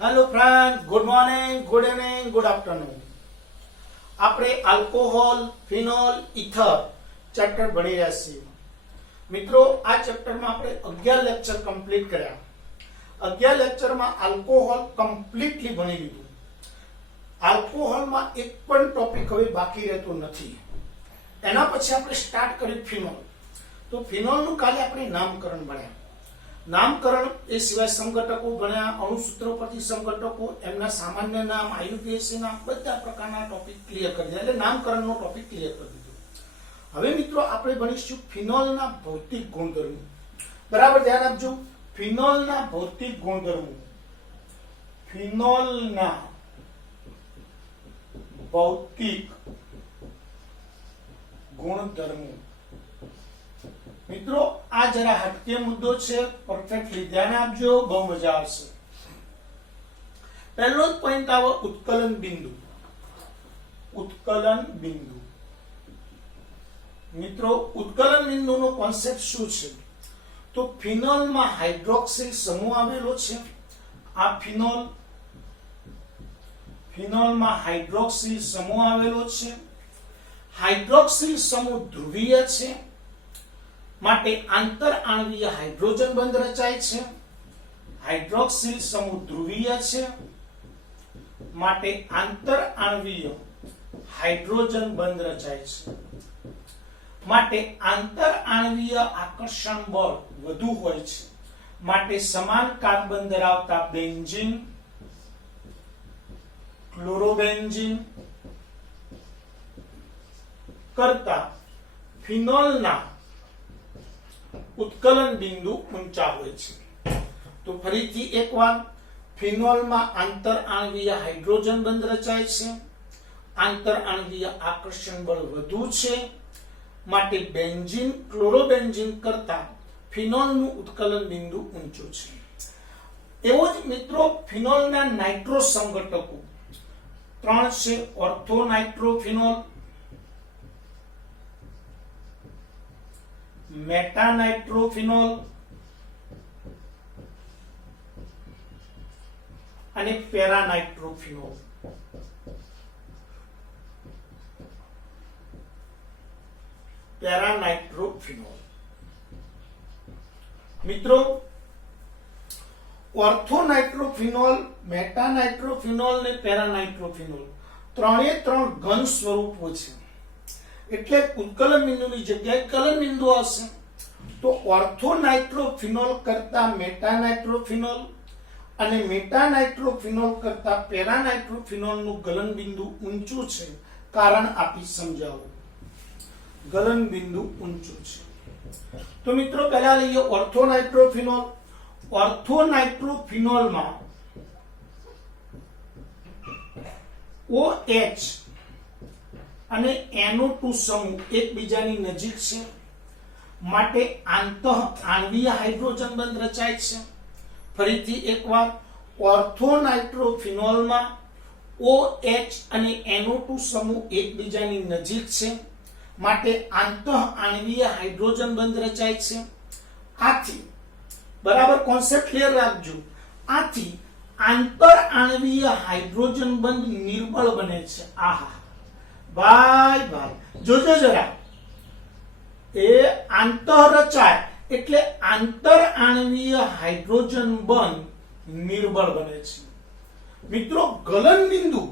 Hello friend, good morning, good evening, good afternoon. આપણે alcohol, phenol, ether chapter ભણી રહ્યા છીએ. મિત્રો, આ ચેપ્ટરમાં આપણે 11 લેક્ચર કમ્પ્લીટ કર્યા. 11 લેક્ચરમાં આલ્કોહોલ કમ્પ્લીટલી ભણી લીધું. આલ્કોહોલમાં એક પણ ટોપિક હવે બાકી રહેતો નથી. એના પછી આપણે સ્ટાર્ટ કર્યું ફિનોલ. તો ફિનોલનું કાલે આપણે નામકરણ ભણ્યા. નામકરણ એ સિવાય સંઘટકો ભણ્યા, અણુસૂત્રો પરથી સંઘટકો, એમના સામાન્ય નામ, આયુર્વેદ નામ, બધા પ્રકારના ટોપિક ક્લિયર કરી દીધા. એટલે નામકરણનો ટોપિક ક્લિયર કરી દીધો. હવે મિત્રો આપણે ભણીશું ફિનોલના ભૌતિક ગુણધર્મો. બરાબર ધ્યાન આપજો. ફિનોલના ભૌતિક ગુણધર્મો. ફિનોલના ભૌતિક ગુણધર્મો. મિત્રો, આ જરા હટકે મુદ્દો છે, પરફેક્ટલી ધ્યાન આપજો, બહુ મજા આવશે. પહેલો જ પોઈન્ટ આવો ઉત્કલન બિંદુ. ઉત્કલન બિંદુ. મિત્રો, ઉત્કલન બિંદુનો કોન્સેપ્ટ શું છે? તો ફિનોલમાં હાઇડ્રોક્સિલ સમૂહ આવેલો છે. આ ફિનોલમાં હાઇડ્રોક્સિલ સમૂહ આવેલો છે. હાઇડ્રોક્સિલ સમૂહ ધ્રુવીય છે, માટે આંતર આણ્વીય હાઇડ્રોજન બંધ રચાય છે. હાઇડ્રોક્સિલ સમૂહ ધ્રુવીય છે, માટે આંતર આણ્વીય હાઇડ્રોજન બંધ રચાય છે. માટે આંતર આણ્વીય આકર્ષણ બળ વધુ હોય છે. માટે સમાન કાર્બન ધરાવતા બેન્ઝીન, ક્લોરોબેન્ઝીન કરતા ફિનોલના ઉત્કલન બિંદુ ઊંચા હોય છે. તો ફરીથી એકવાર, ફિનોલમાં આંતર આણ્વીય હાઇડ્રોજન બંધ રચાય છે. આંતર આણ્વીય આકર્ષણ બળ વધુ છે, માટે બેન્ઝીન, ક્લોરોબેન્ઝીન કરતા ફિનોલનું ઉત્કલન બિંદુ ઊંચું છે. એવો જ મિત્રો ફિનોલના નાઇટ્રો સંઘટકો 3 છે. ઓર્થો નાઇટ્રોફિનોલ, મેટા નાઇટ્રોફિનોલ અને પેરા નાઇટ્રોફિનોલ. Para nitrophenol. મિત્રો, ઓર્થો નાઇટ્રોફિનોલ, મેટા નાઇટ્રોફિનોલ અને પેરા નાઇટ્રોફિનોલ ત્રણે ત્રણ ઘન સ્વરૂપો છે. એટલે ઉત્કલન બિંદુની જગ્યાએ કલન બિંદુ આવશે. તો ઓર્થો નાઇટ્રોફિનોલ કરતા મેટા નાઇટ્રોફિનોલ અને મેટા નાઇટ્રોફિનોલ કરતા પેરા નાઇટ્રોફિનોલનું ગલન બિંદુ ઊંચું છે. કારણ આપી સમજાવો. ગલન બિંદુ ઊંચું છે. તો મિત્રો, પહેલા લઈએ ઓર્થો નાઇટ્રોફિનોલ. ઓર્થો નાઇટ્રોફિનોલમાં OH અને NO2 સમૂહ એકબીજાની નજીક છે, માટે આંતઃ આણ્વીય હાઇડ્રોજન બંધ રચાય છે. ફરીથી એકવાર, ઓર્થો નાઇટ્રોફિનોલમાં OH અને NO2 સમૂહ એકબીજાની નજીક છે, માટે આંતઃ આણ્વીય હાઇડ્રોજન બંધ રચાય છે. આથી બરાબર કોન્સેપ્ટ ક્લિયર રાખજો. આથી આંતર આણ્વીય હાઇડ્રોજન બંધ નિર્બળ બને છે. આહા ભાઈ જોજો જરા. એ આંતર રચાય એટલે આંતર આણ્વીય હાઇડ્રોજન બંધ નિર્બળ બને છે. મિત્રો, ગલન બિંદુ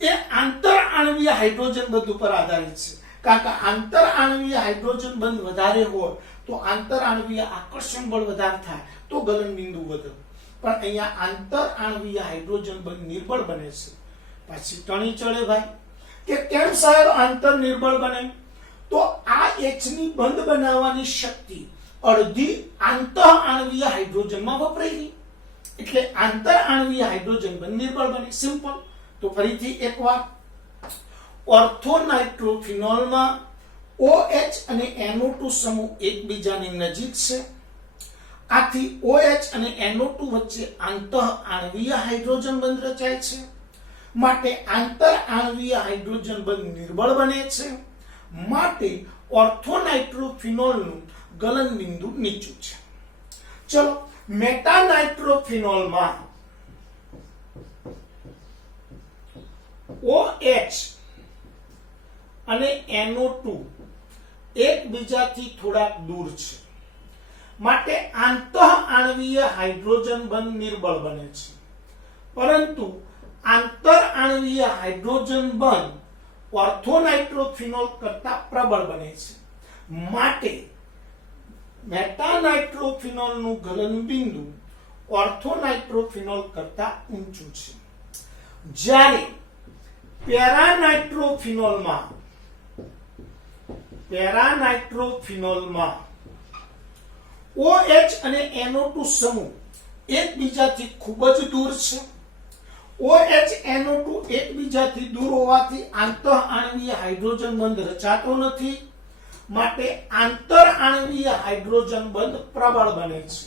એ આંતર આણ્વીય હાઇડ્રોજન બંધ ઉપર આધારિત છે. કારણ કે આંતર આણ્વીય હાઇડ્રોજન બંધ વધારે હોય તો આંતર આણ્વીય આકર્ષણ બળ વધારે થાય તો ગલન બિંદુ વધે. પણ અહીંયા આંતર આણ્વીય હાઇડ્રોજન બંધ નિર્બળ બને છે. પછી ટણી ચડે ભાઈ કે કેમ સાહેબ આંતર નિર્બળ બને? તો આ H ની બંધ બનાવવાની શક્તિ અડધી આંતઃ આણ્વીય હાઇડ્રોજનમાં વપરાઈ ગઈ. એટલે આંતર આણ્વીય હાઇડ્રોજન બંધ નિર્બળ બને. સિમ્પલ. તો ફરીથી એકવાર, ઓર્થો નાઇટ્રોફિનોલમાં OH અને NO2 સમૂહ એકબીજાની નજીક છે. આથી OH અને NO2 વચ્ચે આંતઃ આણ્વીય હાઇડ્રોજન બંધ રચાય છે, માટે આંતર આણ્વીય હાઇડ્રોજન બંધ નિર્બળ બને છે. માટે ઓર્થો નાઇટ્રોફિનોલનું ગલન બિંદુ નીચું છે. ચલો, મેટા નાઇટ્રોફિનોલમાં OH અને NO2 એકબીજાથી થોડાક દૂર છે, માટે આંતઃઆણવીય હાઇડ્રોજન બંધ નિર્બળ બને છે, પરંતુ આંતરઆણવીય હાઇડ્રોજન બંધ ઓર્થોનાઇટ્રોફિનોલ કરતા પ્રબળ બને છે, માટે મેટાનાઇટ્રોફિનોલનું ગલનબિંદુ ઓર્થોનાઇટ્રોફિનોલ કરતા ઊંચું છે. જ્યારે પેરાનાઇટ્રોફિનોલમાં OH અને NO2 સમૂહ એકબીજાથી ખૂબ જ દૂર છે. OH NO2 એકબીજાથી દૂર હોવાથી આંતઃઆણવીય હાઇડ્રોજન બંધ રચાતો નથી, માટે આંતરઆણવીય હાઇડ્રોજન બંધ પ્રબળ બને છે.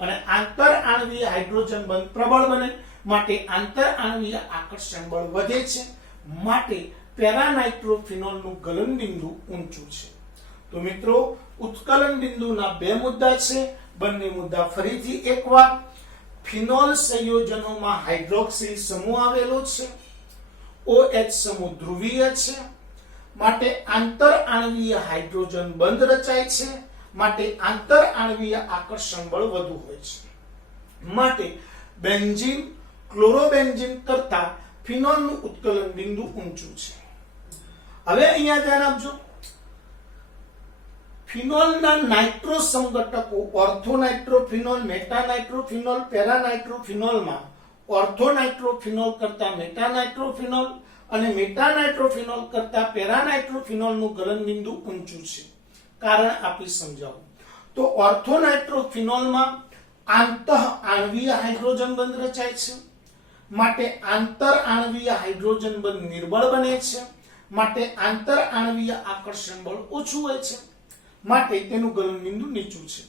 અને આંતરઆણવીય હાઇડ્રોજન બંધ પ્રબળ બને માટે આંતરઆણવીય આકર્ષણ બળ વધે છે, માટે પેરાનાઇટ્રોફિનોલનું ગલન બિંદુ ઊંચું છે. તો મિત્રો, ઉત્કલન બિંદુના બે મુદ્દા છે. બંને મુદ્દા ફરીથી એકવાર. ફિનોલ સંયોજનોમાં હાઇડ્રોક્સિલ સમૂહ આવેલો છે. OH સમૂહ ધ્રુવીય છે, માટે આંતરઆણવીય હાઇડ્રોજન બંધ રચાય છે, માટે આંતરઆણવીય આકર્ષણ બળ વધુ હોય છે. માટે બેન્ઝીન ક્લોરોબેન્ઝીન કરતા ફિનોલનું ઉત્કલન બિંદુ ઊંચું છે. હવે અહીંયા ધ્યાન આપજો. ફિનોલના નાઇટ્રો સમઘટકો ઓર્થોનાઇટ્રોફિનોલ, મેટાનાઇટ્રોફિનોલ, પેરાનાઇટ્રોફિનોલમાં ઓર્થોનાઇટ્રોફિનોલ કરતા મેટાનાઇટ્રોફિનોલ અને મેટાનાઇટ્રોફિનોલ કરતા પેરાનાઇટ્રોફિનોલનું ગલનબિંદુ ઊંચું છે. કારણ આપી સમજાવું તો ઓર્થોનાઇટ્રોફિનોલમાં આંતઃઆણવીય હાઇડ્રોજન બંધ રચાય છે, માટે આંતરઆણવીય હાઇડ્રોજન બંધ નિર્બળ બને છે, માટે આંતરઆણવીય આકર્ષણ બળ ઓછું હોય છે, માટે તેનું ગલનબિંદુ નીચું છે.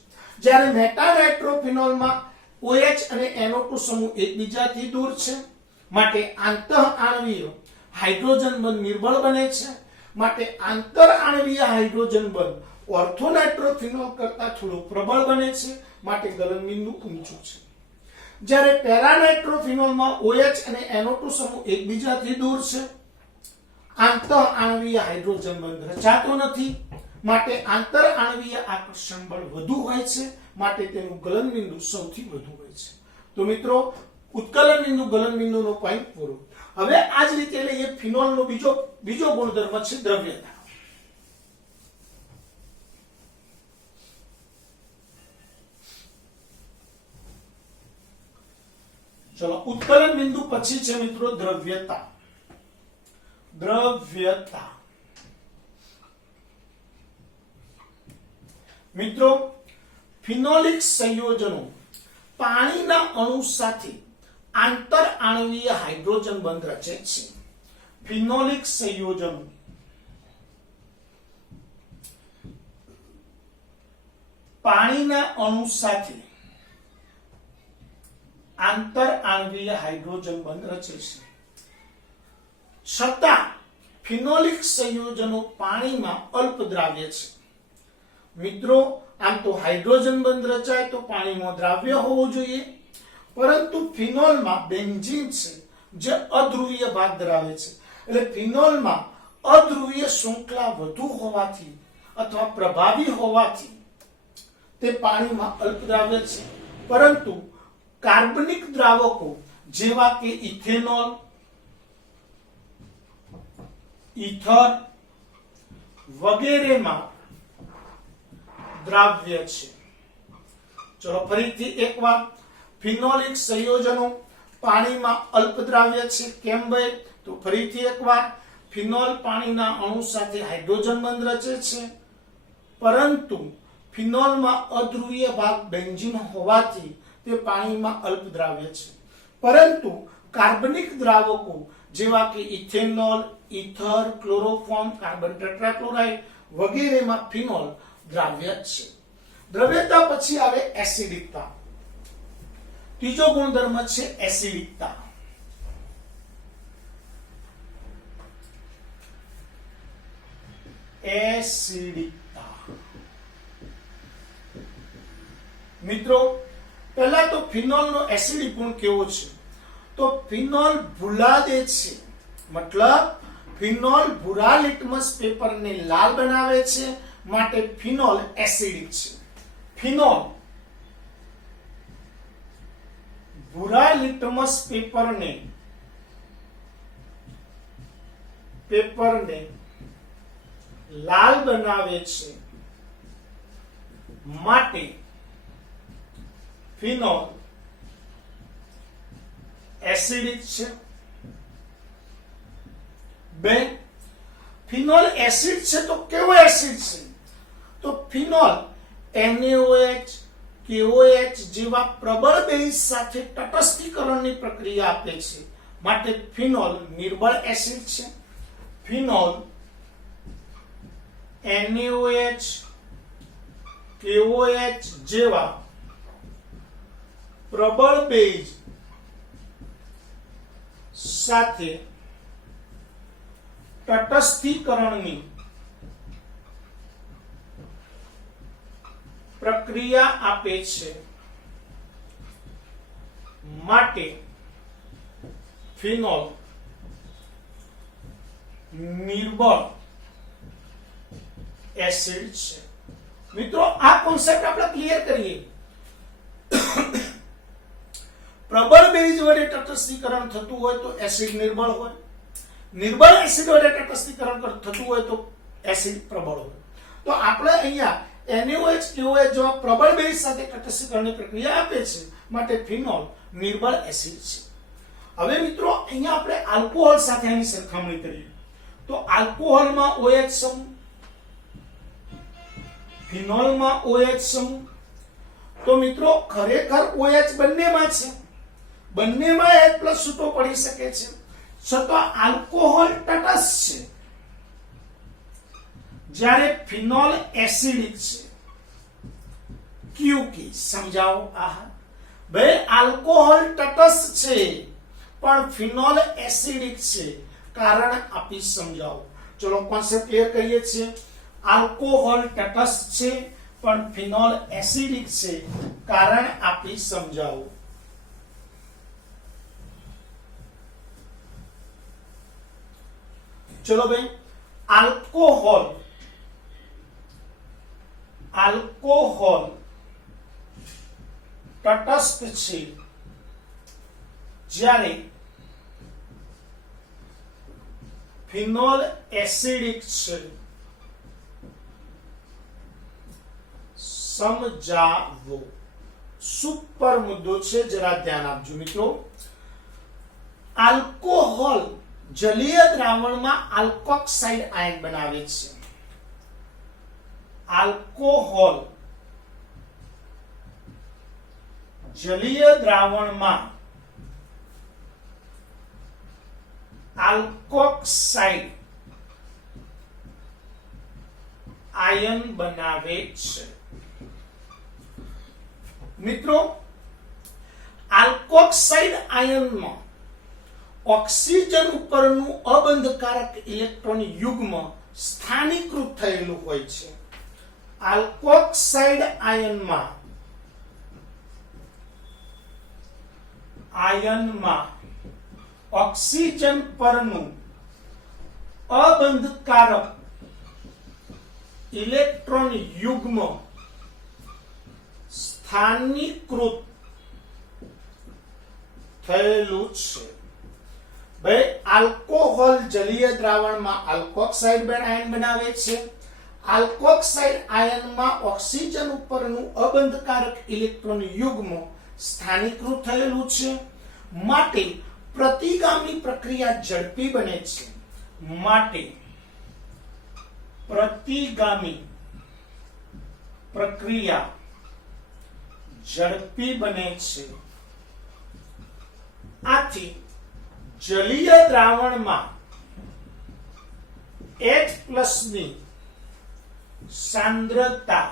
જ્યારે મેટાનાઇટ્રોફિનોલમાં OH અને NO2 સમૂહ એકબીજાથી દૂર છે, માટે આંતઃઆણવીય હાઇડ્રોજન બંધ નિર્બળ બને છે, માટે આંતરઆણવીય હાઇડ્રોજન બંધ ઓર્થોનાઇટ્રોફિનોલ કરતા થોડું પ્રબળ બને છે, માટે ગલનબિંદુ ઊંચું છે. જ્યારે પેરાનાઇટ્રોફિનોલમાં OH અને NO2 સમૂહ એકબીજાથી દૂર છે, આંતઃઆણવીય હાઇડ્રોજન બંધ રચાતો નથી, માટે આંતરઆણવીય આકર્ષણ બળ વધુ હોય છે, માટે તેનું ગલનબિંદુ સૌથી વધુ હોય છે. તો મિત્રો, ઉત્કલન બિંદુ ગલન બિંદુનો પોઈન્ટ પૂરો. હવે આ જ રીતે લઈએ ફિનોલનો બીજો ગુણધર્મ છે દ્રવ્યતા. ચલો, ઉત્કલન બિંદુ પછી છે મિત્રો દ્રવ્યતા. મિત્રો, ફિનોલિક સંયોજનો પાણીના અણુ સાથે આંતરઆણવીય હાઇડ્રોજન બંધ રચે છે. ફિનોલિક સંયોજનો પાણીના અણુ સાથે આંતરઆણવીય હાઇડ્રોજન બંધ રચે છે. છતાં ફિનોલિક સંયોજનો પાણીમાં અલ્પદ્રાવ્ય છે. મિત્રો, આમ તો હાઇડ્રોજન બંધ રચાય તો પાણીમાં દ્રાવ્ય હોવું જોઈએ, પરંતુ ફિનોલમાં બેન્ઝીન છે જે અધ્રુવીય ભાગ ધરાવે છે. એટલે ફિનોલમાં અધ્રુવીય શૃંખલા વધુ હોવાથી અથવા પ્રભાવી હોવાથી તે પાણીમાં અલ્પદ્રાવ્ય છે. પરંતુ કાર્બનિક દ્રાવકો જેવા કે ઇથેનોલ, ઇથર વગેરેમાં દ્રાવ્ય છે. ચલો ફરીથી એકવાર, ફિનોલિક સંયોજનો પાણીમાં અલ્પદ્રાવ્ય છે. કેમ ભાઈ? તો ફરીથી એકવાર, ફિનોલ પાણીના અણુ સાથે હાઇડ્રોજન બંધ રચે છે, પરંતુ ફિનોલમાં અધ્રુવીય ભાગ બેન્ઝીન હોવાથી તે પાણીમાં અલ્પદ્રાવ્ય છે. પરંતુ કાર્બનિક દ્રાવકો જેવા કે ethanol, ether, chloroform, carbon tetrachloride વગેરેમાં ફિનોલ દ્રાવ્ય છે. દ્રવ્યતા પછી આવે એસિડિકતા. ત્રીજો ગુણધર્મ છે એસિડિકતા. મિત્રો, પહેલા તો ફિનોલનો એસિડિક ગુણ કેવો છે? તો તો ફિનોલ ભૂલા દે છે, મતલબ ફિનોલ ભૂરા લિટમસ પેપરને લાલ બનાવે છે, માટે ફિનોલ એસિડિક છે. ફિનોલ ભૂરા લિટમસ પેપરને લાલ બનાવે છે, માટે ફિનોલ એસિડિક છે. બે, ફિનોલ એસિડ છે તો કેવો એસિડ છે? તો ફિનોલ NaOH, KOH જેવા પ્રબળ બેઝ સાથે તટસ્થીકરણની પ્રક્રિયા આપે છે, માટે ફિનોલ નિર્બળ એસિડ છે. ફિનોલ NaOH, KOH જેવા પ્રબળ બેઝ સાથે તટસ્થીકરણની પ્રક્રિયા આપે છે, માટે ફિનોલ નિર્બળ એસિડ છે. મિત્રો આ કોન્સેપ્ટ આપણે ક્લિયર કરીએ. પ્રબળ બેઝ વડે તટસ્થીકરણ થતું હોય તો એસિડ નિર્બળ હોય, નિર્બળ એસિડ વડે તટસ્થીકરણ થતું હોય તો એસિડ પ્રબળ હોય. તો આપણે અહીંયા NaOH, KOH જેવા પ્રબળ બેઝ સાથે તટસ્થીકરણની પ્રક્રિયા આપે છે, માટે ફિનોલ નિર્બળ એસિડ છે. હવે મિત્રો અહીંયા આપણે આલ્કોહોલ સાથે આની સરખામણી કરીએ તો આલ્કોહોલમાં OH સમૂહ, ફિનોલમાં OH સમૂહ. તો મિત્રો ખરેખર OH બંનેમાં છે, બંનેમાં H+ છૂટો પડી શકે છે, છતાં આલ્કોહોલ તટસ્થ છે, જ્યારે ફિનોલ એસિડિક છે. ક્યુ કી સમજાવો. ભાઈ આલ્કોહોલ તટસ્થ છે પણ ફિનોલ એસિડિક છે, કારણ આપી સમજાવો. ચલો કોન્સેપ્ટ ક્લિયર કરીએ છીએ. આલ્કોહોલ તટસ્થ છે પણ ફિનોલ એસિડિક છે, કારણ આપી સમજાવો. ચલો ભાઈ, આલ્કોહોલ તટસ્થ છે જ્યારે ફિનોલ એસિડિક છે. સમજાવો. સુપર મુદ્દો છે, જરા ધ્યાન આપજો મિત્રો. આલ્કોહોલ જલીય દ્રાવણમાં આલ્કોક્સાઇડ આયન બનાવે છે. આલ્કોહોલ જલીય દ્રાવણમાં આલ્કોક્સાઇડ આયન બનાવે છે. મિત્રો આલ્કોક્સાઇડ આયનમાં ઓક્સિજન ઉપરનું અબંધકારક ઇલેક્ટ્રોન યુગ્મ સ્થાનીકૃત થયેલું હોય છે. આલ્કોક્સાઇડ આયનમાં ઓક્સિજન પરનું અબંધકારક ઇલેક્ટ્રોન યુગ્મ સ્થાનીકૃત થયેલું છે. ભાઈ આલ્કોહોલ જલીય દ્રાવણમાં આલ્કોક્સાઇડ આયન બનાવે છે. આલ્કોક્સાઇડ આયનમાં ઓક્સિજન ઉપરનું અબંધકારક ઇલેક્ટ્રોન યુગ્મ સ્થાનીકૃત થયેલું છે, માટે પ્રતિગામી પ્રક્રિયા ઝડપી બને છે. માટે પ્રતિગામી પ્રક્રિયા ઝડપી બને છે. આથી જલીય દ્રાવણમાં H+ ની સાંદ્રતા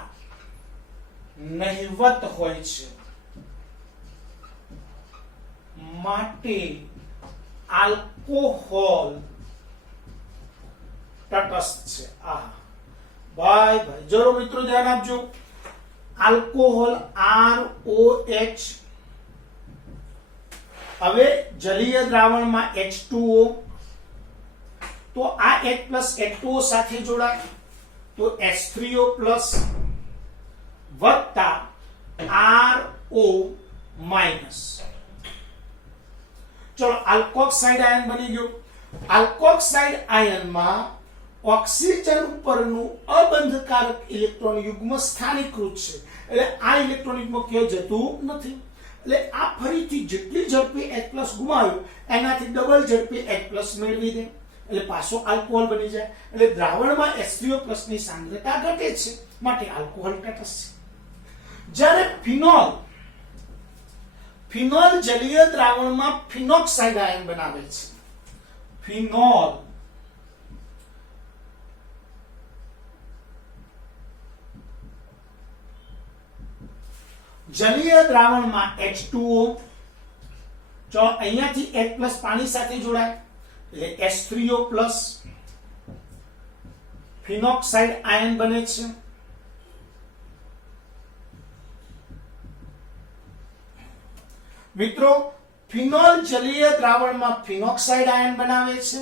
નહિવત હોય છે, માટે આલ્કોહોલ તટસ્થ છે. ભાઈ જરો મિત્રો ધ્યાન આપજો. આલ્કોહોલ ROH હવે જલીય દ્રાવણમાં H2O, તો આ H પ્લસ H2O સાથે જોડાય તો H3O પ્લસ વત્તા RO માઇનસ. ચલો આલ્કોક્સાઇડ આયન બની ગયો. આલ્કોક્સાઇડ આયનમાં ઓક્સિજન ઉપરનું અબંધકારક ઇલેક્ટ્રોન યુગ્મ સ્થાનીકૃત છે, એટલે આ ઇલેક્ટ્રોન યુગ્મ ક્યાંય જતું નથી. એટલે આ ફરીથી જેટલી ઝડપી H+ ગુમાવ્યું એનાથી ડબલ ઝડપી H+ મેળવી દે, એટલે પાછો આલ્કોહોલ બની જાય. એટલે દ્રાવણમાં H3O+ ની સાંદ્રતા ઘટે છે, માટે આલ્કોહોલ તટસ્થ છે. જ્યારે ફિનોલ જલીય દ્રાવણમાં ફિનોક્સાઇડ આયન બનાવે છે. ફિનોલ જલીય દ્રાવણમાં H2O, જો અહીંયાથી H+ પાણી સાથે જોડાય એટલે H3O+ ફિનોક્સાઇડ આયન બને છે. મિત્રો ફિનોલ જલીય દ્રાવણમાં ફિનોક્સાઇડ આયન બનાવે છે.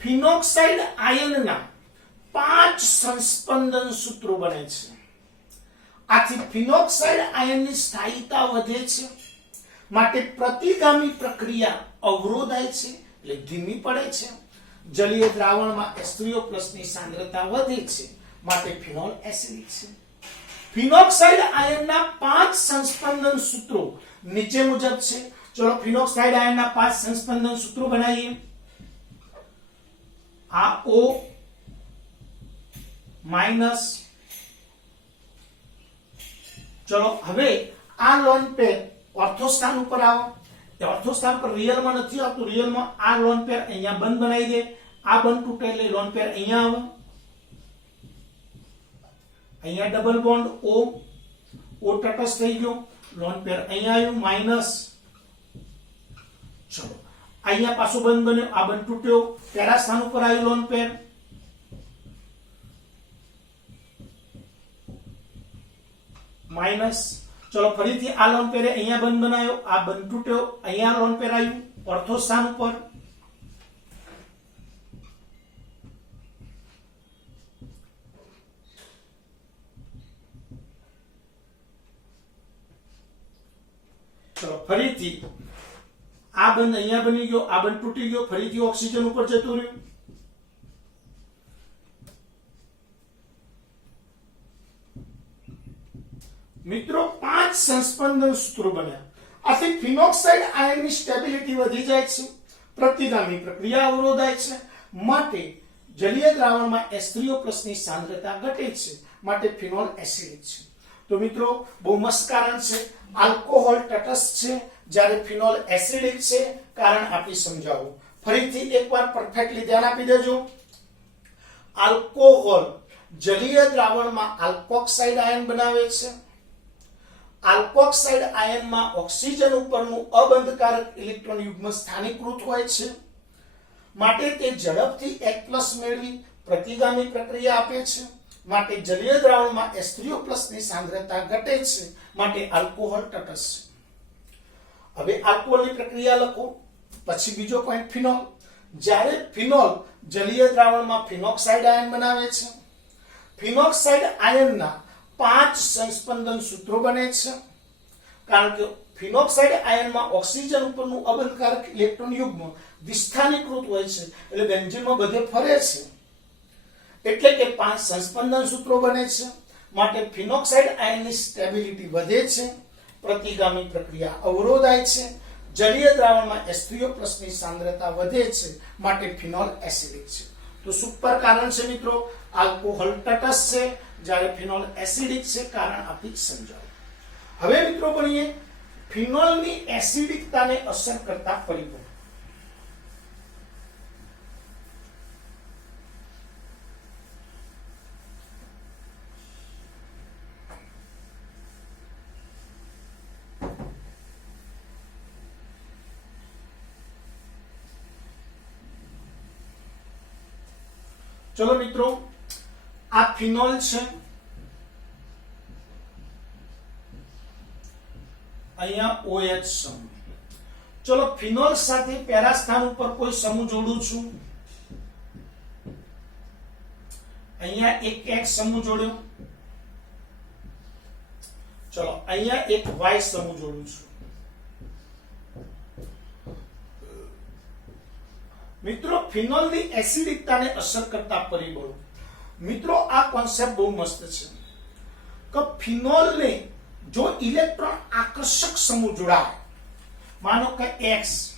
ફિનોક્સાઇડ આયનના 5 સંસ્પંદન સૂત્રો બને છે. આથી ફિનોક્સાઇડ આયનની સ્થાયીતા વધે છે, માટે પ્રતિગામી પ્રક્રિયા અવરોધાય છે, એટલે ધીમી પડે છે. જલીય દ્રાવણમાં H3O+ ની સાંદ્રતા વધે છે, માટે ફિનોલ એસિડિક છે. ફિનોક્સાઇડ આયનના 5 સંસ્પંદન સૂત્રો નીચે મુજબ છે. ચલો ફિનોક્સાઇડ આયનના 5 સંસ્પંદન સૂત્રો બનાવીએ. આ O માઇનસ. ચલો હવે આ લોન પેર ઓર્થોસ્થાન ઉપર આવો. ઓર્થોસ્થાન પર રિયલમાં નથી આવતું, રિયલમાં આ લોન પેર અહીંયા બંધ બનાવી દે. આ બંધ તૂટે એટલે લોન પેર અહીંયા આવે. અહીંયા ડબલ બોન્ડ O તટસ્થ થઈ ગયો, લોન પેર અહીંયા આવ્યું માઇનસ. ચલો અહીંયા પાછો બંધ બન્યો, આ બંધ તૂટ્યો, પેરા સ્થાન ઉપર આવ્યું લોન પેર. માઇનસ. ચલો ફરીથી આ લોન પેરે અહીંયા બંધ બનાવ્યો, આ બંધ તૂટ્યો, અહીંયા લોન પેર આવ્યું ઓર્થો સ્થાન ઉપર. ચલો ફરીથી આ બંધ અહીંયા બની ગયો, આ બંધ તૂટી ગયો, ફરીથી ઓક્સિજન ઉપર જતું રહ્યું. મિત્રો 5 સંસ્પંદન સૂત્રો બન્યા. આથી ફિનોક્સાઇડ આયનની સ્ટેબિલિટી વધી જાય છે, પ્રતિગામી પ્રક્રિયા અવરોધાય છે, માટે જલીય દ્રાવણમાં H3O+ ની સાંદ્રતા ઘટે છે, માટે ફિનોલ એસિડિક છે. તો મિત્રો બહુ મસ્ત કારણ છે. આલ્કોહોલ તટસ્થ છે, જ્યારે ફિનોલ એસિડિક છે. કારણ આપી સમજાવું. ફરીથી એકવાર પરફેક્ટલી ધ્યાન આપી દેજો. આલ્કોહોલ જલીય દ્રાવણમાં આલ્કોક્સાઇડ આયન બનાવે છે. આલ્કોક્સાઇડ આયનમાં ઓક્સિજન ઉપરનું અબંધકારક ઇલેક્ટ્રોન યુગ્મ સ્થાનીકૃત હોય છે, માટે તે ઝડપથી H+ મેળવી પ્રતિગામી પ્રક્રિયા આપે છે, માટે જલીય દ્રાવણમાં H3O+ ની સાંદ્રતા ઘટે છે, માટે આલ્કોહોલ તટસ્થ છે. હવે આલ્કોહોલની પ્રક્રિયા લખો. પછી બીજો પોઈન્ટ ફિનોલ. જ્યારે ફિનોલ જલીય દ્રાવણમાં ફિનોક્સાઇડ આયન બનાવે છે. ફિનોક્સાઇડ આયનના 5 સંસ્પંદન સૂત્રો બને છે, કારણ કે ફિનોક્સાઇડ આયનમાં ઓક્સિજન ઉપરનું અબંધકારક ઇલેક્ટ્રોન યુગ્મ વિસ્થાનીકૃત હોય છે, એટલે બેન્ઝીનમાં બધે ફરે છે, એટલે કે 5 સંસ્પંદન સૂત્રો બને છે, માટે ફિનોક્સાઇડ આયનની સ્ટેબિલિટી વધે છે, પ્રતિગામી પ્રક્રિયા અવરોધાય છે, જલીય દ્રાવણમાં H3O+ ની સાંદ્રતા વધે છે, માટે ફિનોલ એસિડિક છે. તો સુપર કારણ છે મિત્રો. આલ્કોહોલ તટસ્થ છે, જ્યારે ફિનોલ એસિડિક છે. કારણ આપી સમજાવો. હવે મિત્રો ભણીએ ફિનોલની એસિડિકતાને અસર કરતા પરિબળો. ચલો મિત્રો, આ ફિનોલ છે, અહીંયા OH સમૂહ. चलो फिनोल साथे पैरा स्थान पर कोई समूह जोड़ू छू, अहिया एक एक्स समूह जोड़्यो, चलो अहिया एक वाय समूह जोड़ू छू। मित्रों फिनोल ની એસિડિકતાને અસર કરતા પરિબળો, મિત્રો આ કોન્સેપ્ટ બહુ મસ્ત છે કે ફિનોલ ને જો ઇલેક્ટ્રોન આકર્ષક સમૂહ જોડાય, માનો કે X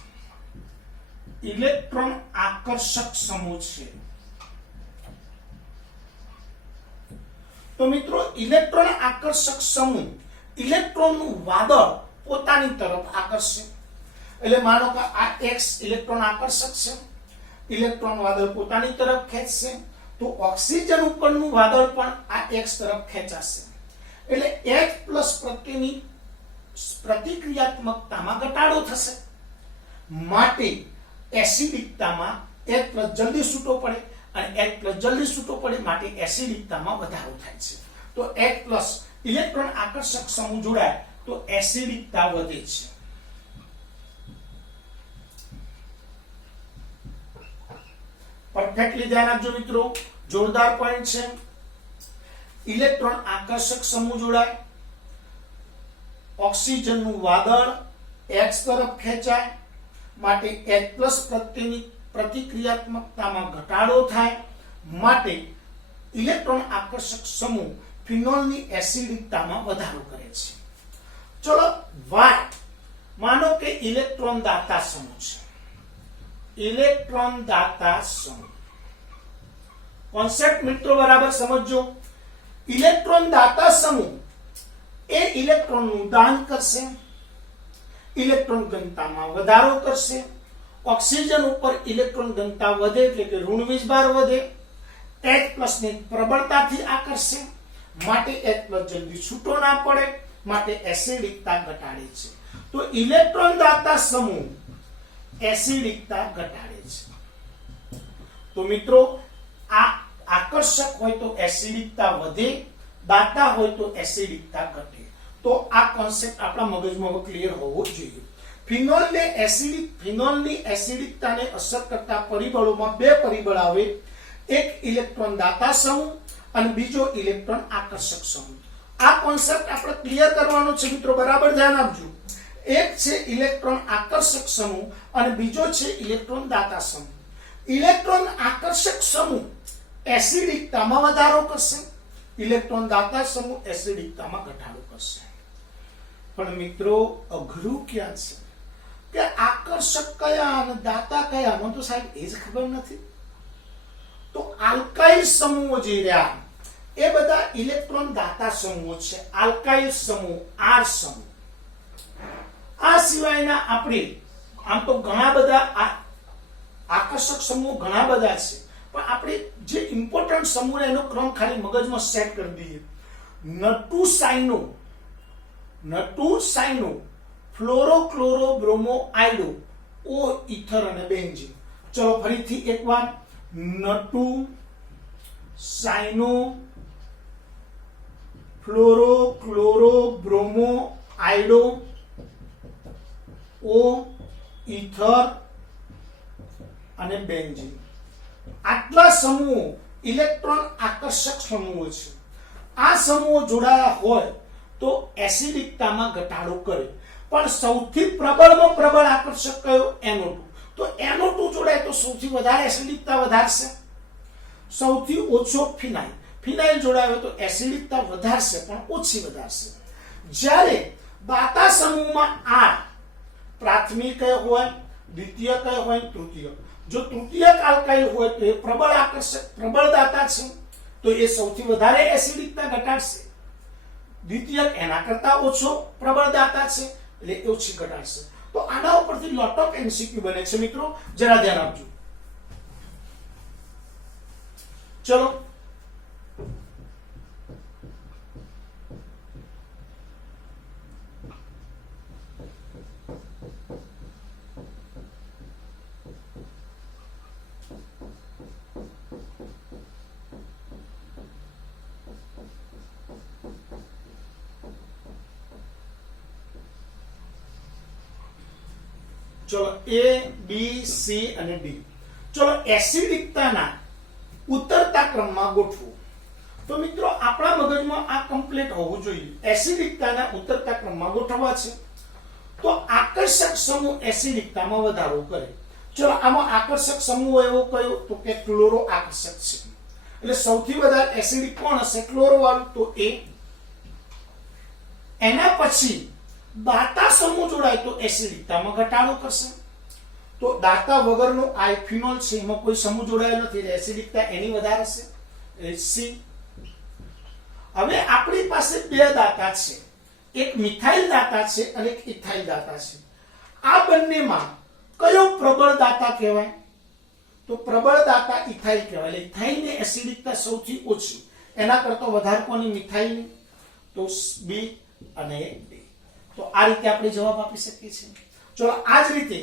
ઇલેક્ટ્રોન આકર્ષક સમૂહ છે, તો મિત્રો ઇલેક્ટ્રોન આકર્ષક સમૂહ ઇલેક્ટ્રોનનું વાદળ પોતાની તરફ આકર્ષે, એટલે માનો કે આ X ઇલેક્ટ્રોન આકર્ષક છે, ઇલેક્ટ્રોન વાદળ પોતાની તરફ ખેંચશે, તો ઓક્સિજન ઉપરનું વાદળ પણ આ X તરફ ખેંચાશે, એટલે H+ પ્રત્યેની પ્રતિક્રિયાત્મકતામાં ઘટાડો થશે, માટે એસિડિકતામાં H+ જલ્દી છૂટો પડે અને H+ જલ્દી છૂટો પડે માટે એસિડિકતામાં વધારો થાય છે। તો H+ ઇલેક્ટ્રોન આકર્ષક સમૂહ જોડાય તો એસિડિકતા વધે છે। परफेक्टली ध्यान आपजो मित्रों, जोरदार पॉइंट है। इलेक्ट्रॉन आकर्षक समूह जोड़ाय, ऑक्सीजन नु वादळ X तरफ खेचाय, माटे H+ प्रत्येनी प्रतिक्रियात्मकतामां घटाडो थाय, माटे इलेक्ट्रॉन आकर्षक समूह फिनोल नी एसिडिकतामां वधारो करे छे। चलो Y मानो के इलेक्ट्रॉन दाता समूह छे, इलेक्ट्रॉन दाता समूह कॉन्सेप्ट मित्रों बराबर समझो। इलेक्ट्रॉन दाता समूह ए इलेक्ट्रॉन नु दान करशे, इलेक्ट्रॉन घनता में वधारो करशे, ऑक्सीजन ऊपर इलेक्ट्रॉन घनता वधे એટલે કે ઋણ વીજભાર વધે, H+ ને પ્રબળતાથી આકર્ષે, માટે H+ જલ્દી છૂટો ના પડે, માટે એસિડિકતા ઘટાડે છે। તો ઇલેક્ટ્રોન દાતા સમૂહ एसिडिकता घटाड़े छे। तो मित्रों आ आकर्षक होय तो एसिडिकता वधे, दाता होय तो एसिडिकता घटे। तो आ कॉन्सेप्ट आपड़ा मगजमां क्लियर होवो जोईए। फिनोल ની એસિડિકતાને અસર કરતા પરિબળોમાં બે પરિબળ આવે, એક ઇલેક્ટ્રોન દાતા સમૂહ અને બીજો ઇલેક્ટ્રોન આકર્ષક સમૂહ। આ કોન્સેપ્ટ આપણે ક્લિયર કરવાનો છે મિત્રો, બરાબર ધ્યાન આપજો। एक छे इलेक्ट्रॉन आकर्षक समूह और बीजो छे इलेक्ट्रॉन दाता समूह। इलेक्ट्रॉन आकर्षक समूह एसिडिकता में वधारो करशे, इलेक्ट्रॉन दाता समूह एसिडिकता में घटाडो करशे। पण मित्रों अघरू क्या छे के आकर्षक कया अने दाता कया, मन तो साहेब ए ज खबर नथी। तो आल्काइल समूह जे रह्या ए बधा इलेक्ट्रॉन दाता समूह छे, आल्काइल समूह आर समूह। आ सिवायना आपणे आम तो घणा बधा आकर्षक समूह घणा बधा छे, पण आपणे जे इम्पोर्टન્ટ समूह एनो क्रम खाली मगजमां सेट कर दीए। Natu cyano fluoro chloro bromo आइडो ओ ईथर अने बेंजीन। चलो फरीथी एक बार, Natu cyano fluoro chloro bromo आइडो ओ ईथर અને બેન્ઝીન। આટલા સમૂહ ઇલેક્ટ્રોન આકર્ષક સમૂહ છે। આ સમૂહ જોડાયા હોય તો એસિડિકતામાં ઘટાડો કરે, પણ સૌથી પ્રબળમાં પ્રબળ આકર્ષક કયો? NO2। તો NO2 જોડાય તો સૌથી વધારે એસિડિકતા વધારશે, સૌથી ઓછો ફિનાઇલ। ફિનાઇલ જોડાયો તો એસિડિકતા વધારશે પણ ઓછી વધારશે। જ્યારે દાતા સમૂહમાં R प्राथमिक होय, द्वितीयक होय, तृतीयक। जो तृतीयक आल्काइल होय तो प्रबल आकर्षक प्रबल दाता छे, तो ये सौथी वधारे एसिडिकता घटाडशे। द्वितीयक एना करता ओछो प्रबल दाता छे એટલે ઓછી ઘટાડશે। તો આના ઉપરથી લોટ ઓફ એમસીક્યુ બને છે મિત્રો, જરા ધ્યાન આપજો। ચલો ચલો A B C અને D. ચલો એસિડિકતાના ઉતરતા ક્રમમાં ગોઠવો. તો મિત્રો આપણા મગજમાં આ કમ્પ્લીટ હોવું જોઈએ. એસિડિકતાના ઉતરતા ક્રમમાં ગોઠવવા છે. તો આકર્ષક સમૂહ એસિડિકતામાં વધારો કરે. ચલો આમાં આકર્ષક સમૂહ એવો કયો તો કે ક્લોરો આકર્ષક છે. એટલે સૌથી વધારે એસિડિક કોણ હશે? ક્લોરો વાળું. તો A. એના પછી દાતા સમૂહ જોડાય તો એસિડિકતામાં ઘટાડો કરશે. તો દાતા વગરનો આ ફિનોલ છે, એમાં કોઈ સમૂહ જોડાયેલો નથી એટલે એસિડિકતા એની વધારે હશે. C. હવે આપણી પાસે બે દાતા છે, એક મિથાઇલ દાતા છે અને એક ઇથાઇલ દાતા છે. આ બંનેમાં કયો પ્રબળ દાતા કહેવાય? તો પ્રબળ દાતા ઇથાઇલ કહેવાય. એટલે ઇથાઇલની એસિડિકતા સૌથી ઓછી, એના કરતા વધારે કોની? મિથાઇલની. તો B અને D. તો આ રીતે આપણે જવાબ આપી શકીએ છીએ. ચલો આ જ રીતે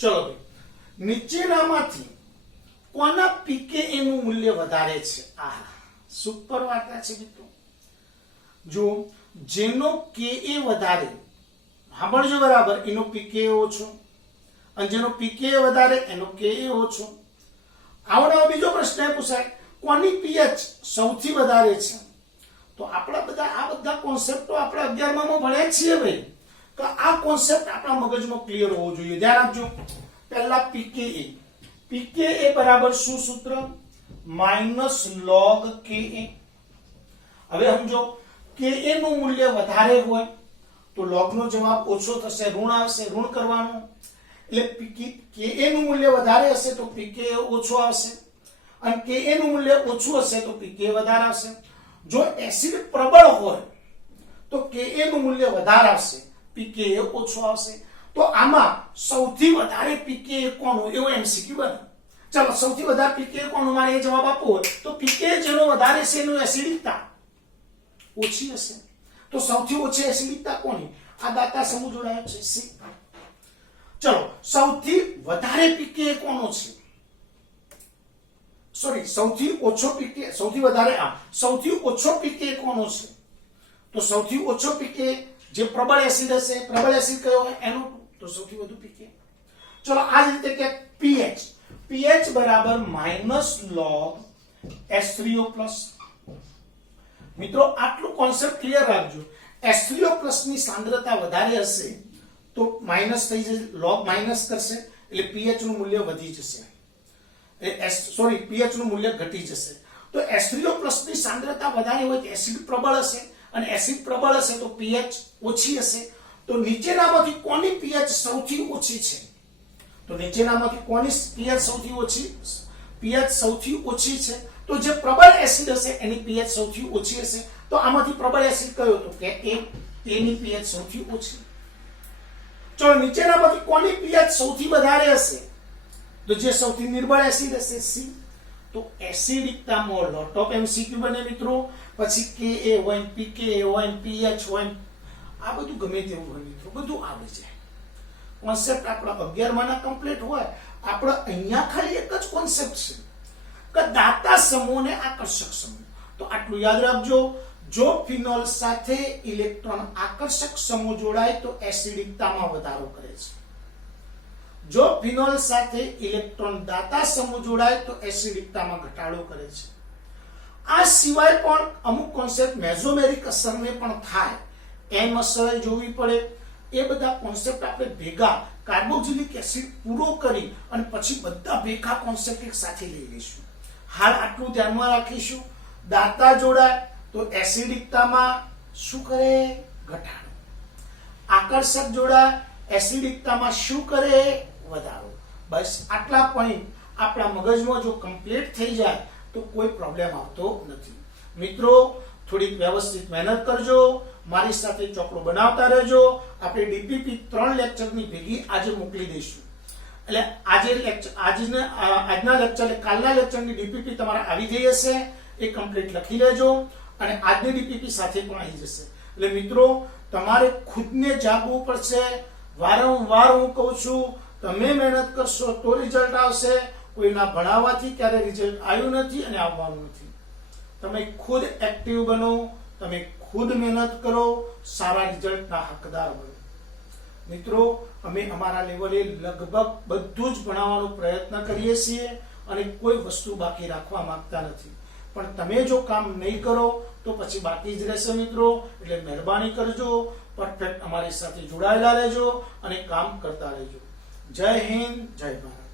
ચલો ભાઈ, નીચેનામાંથી કોના pKa નું મૂલ્ય વધારે છે? આ સુપર વાર્તા છે મિત્રો. જો જેનો Ka વધારે, સાંભળજો બરાબર, એનો pKa ઓછો, અને જેનો pKa વધારે એનો Ka ઓછો. આવડો બીજો પ્રશ્ન પૂછાય, કોની pH સૌથી વધારે છે? તો આપણા આ બધા કોન્સેપ્ટો આપણે 11માં ભણ્યા છીએ ભાઈ. તો આ કોન્સેપ્ટ આપણા મગજમાં ક્લિયર હોવો જોઈએ. ધ્યાન આપજો. પહેલા pKa. pKa બરાબર શું સૂત્ર? -log Ka. હવે સમજો, Ka નું મૂલ્ય વધારે હોય તો log નો જવાબ ઓછો થશે, ઋણ આવશે, ઋણ કરવાનું. એટલે Ka નું મૂલ્ય વધારે હશે તો pKa ઓછો આવશે, અને Ka નું મૂલ્ય ઓછું હશે તો pKa વધારે આવશે. જો એસિડ પ્રબળ હોય તો Ka નું મૂલ્ય વધારે આવશે, pKa ઓછો આવશે. તો આમાં સૌથી વધારે pKa કોનું? એવો MCQ બને. ચાલો સૌથી વધારે pKa કોનું મારે એ જવાબ આપવો હોય તો pKa જેનો વધારે છે એનું એસિડિકતા ઓછી હશે. તો સૌથી ઓછી એસિડિકતા કોની? આ દાતા સમૂહ જોડાયો છે C. ચલો સૌથી વધારે pKa કોનો છે? સોરી, સૌથી ઓછો pKa, સૌથી વધારે સૌથી ઓછો pKa કોનો છે? તો સૌથી ઓછો pKa જે પ્રબળ એસિડ હશે, પ્રબળ એસિડ કયો હોય? એનો. તો સૌથી વધુ pKa. ચલો આ જ રીતે કે pH. pH બરાબર -log H3O+. મિત્રો આટલું કોન્સેપ્ટ ક્લિયર રાખજો. H3O+ ની સાંદ્રતા વધારે હશે તો માઈનસ થઈ જશે, log માઈનસ કરશે એટલે pH નું મૂલ્ય વધી જશે. pH નું મૂલ્ય ઘટી જશે. તો H3O+ ની સાંદ્રતા વધારે હોય તો એસિડ પ્રબળ હશે, અને એસિડ પ્રબળ હશે તો pH ઓછી હશે. તો નીચેનામાંથી કોની pH સૌથી ઓછી છે? તો નીચેનામાંથી કોની pH સૌથી ઓછી? pH સૌથી ઓછી છે તો જે પ્રબળ એસિડ હશે એની pH સૌથી ઓછી હશે. તો આમાંથી પ્રબળ એસિડ કયો? તો કે A. ની pH સૌથી ઓછી. ચલો નીચેનામાંથી કોની pH સૌથી વધારે હશે? તો જે સૌથી નિર્બળ એસિડ હશે C. તો એસિડિકતામાં લોટ ઓફ MCQ બને મિત્રો. પછી Ka હોય, pKa હોય, pH હોય, આ બધું ગમે તેવું હોય મિત્રો, બધું આવડી જાય. કોન્સેપ્ટ આપણા 11માં ના કમ્પ્લીટ હોય. આપણે અહીંયા ખાલી એક જ કોન્સેપ્ટ છે કે દાતા સમૂહ અને આકર્ષક સમૂહ. તો આટલું યાદ રાખજો. જો ફિનોલ સાથે ઇલેક્ટ્રોન આકર્ષક સમૂહ જોડાય તો એસિડિકતામાં વધારો કરે છે. જો ફિનોલ સાથે ઇલેક્ટ્રોન દાતા સમૂહ જોડાય તો એસિડિકતામાં ઘટાડો કરે છે. આ સિવાય પણ અમુક કોન્સેપ્ટ મેઝોમેરિક અસરને પણ થાય, એમ અસર જોવી પડે. એ બધા કોન્સેપ્ટ આપણે ભેગા કાર્બોક્સિલિક એસિડ પૂરો કરી અને પછી બધા ભેગા કોન્સેપ્ટ એક સાથે લઈ લઈશું. હાલ આટલું ધ્યાનમાં રાખીશું. દાતા જોડાય તો એસિડિકતામાં શું કરે? ઘટાડો. આકર્ષક જોડાય એસિડિકતામાં શું કરે? વધારો. બસ આટલા પોઈન્ટ આપણા મગજમાં જો કમ્પ્લીટ થઈ જાય તો કોઈ પ્રોબ્લેમ આવતો નથી. મિત્રો થોડીક વ્યવસ્થિત મહેનત કરજો, મારી સાથે ચોપડો બનાવતા રહેજો. આપણે ડીપીપી 3 લેક્ચરની ભેગી આજે મોકલી દઈશું. એટલે આજના લેક્ચર એટલે કાલના લેક્ચરની ડીપીપી તમારા આવી ગઈ હશે, એ કમ્પ્લીટ લખી લેજો અને આજની ડીપીપી સાથે પણ આવી જશે. એટલે મિત્રો તમારે ખુદને જાગવું પડશે. વારંવાર હું કહું છું, તમે મહેનત કરશો તો રિઝલ્ટ આવશે. કોઈના ભણાવવાથી ક્યારે રિઝલ્ટ આવ્યું નથી અને આવવાનું નથી. તમે ખુદ એક્ટિવ બનો, તમે ખુદ મહેનત કરો, સારા રિઝલ્ટના હકદાર બનો. મિત્રો અમે અમારા લેવલે લગભગ બધું જ ભણાવવાનો પ્રયત્ન કરીએ છીએ અને કોઈ વસ્તુ બાકી રાખવા માંગતા નથી. પણ તમે જો કામ નહીં કરો તો પછી બાકી જ રહેશે મિત્રો. એટલે મહેરબાની કરજો, પરફેક્ટ અમારી સાથે જોડાયેલા રહેજો અને કામ કરતા રહેજો. જય હિન્દ, જય ભારત.